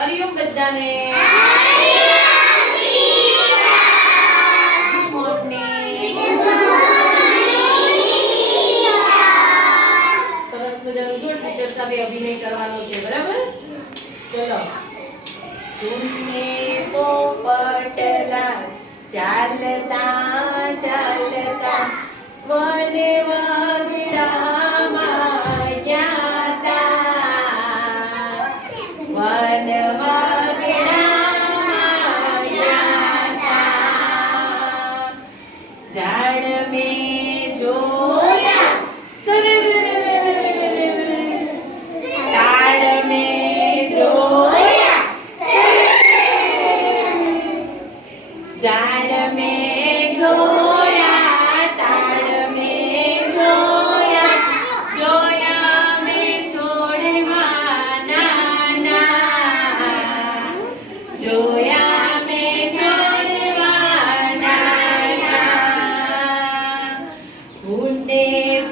હરિયમ બધાને સરસ મજાનું જો ટીચર સાથે અભિનય કરવાનો છે બરાબર ચલો તુમને પોપટલા ચાલતા ચાલતા વને વા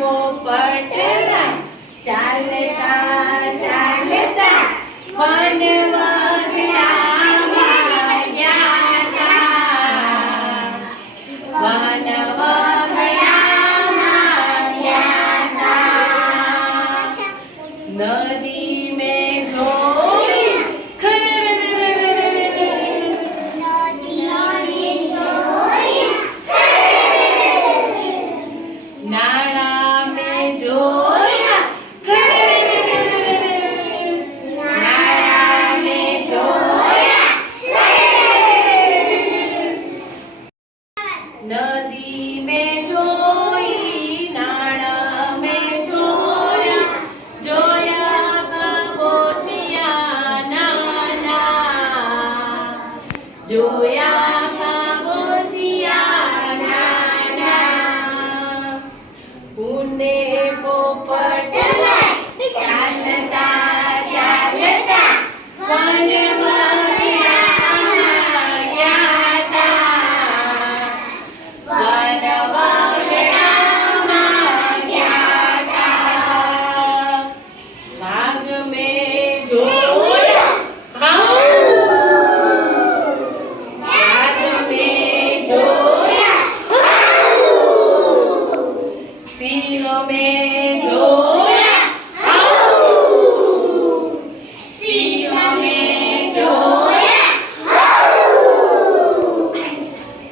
But. નદી મેં જોઈ નાણા મેં જોયા જોયા કાબોચિયા નાના જોયા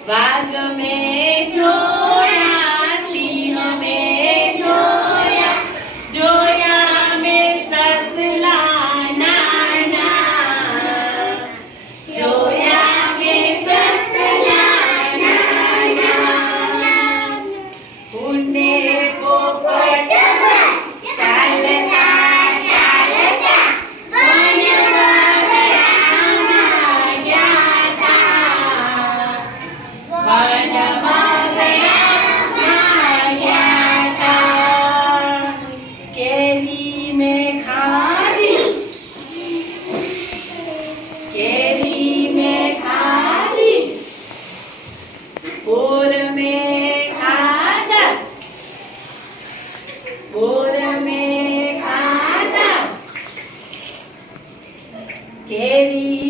vaga Querido.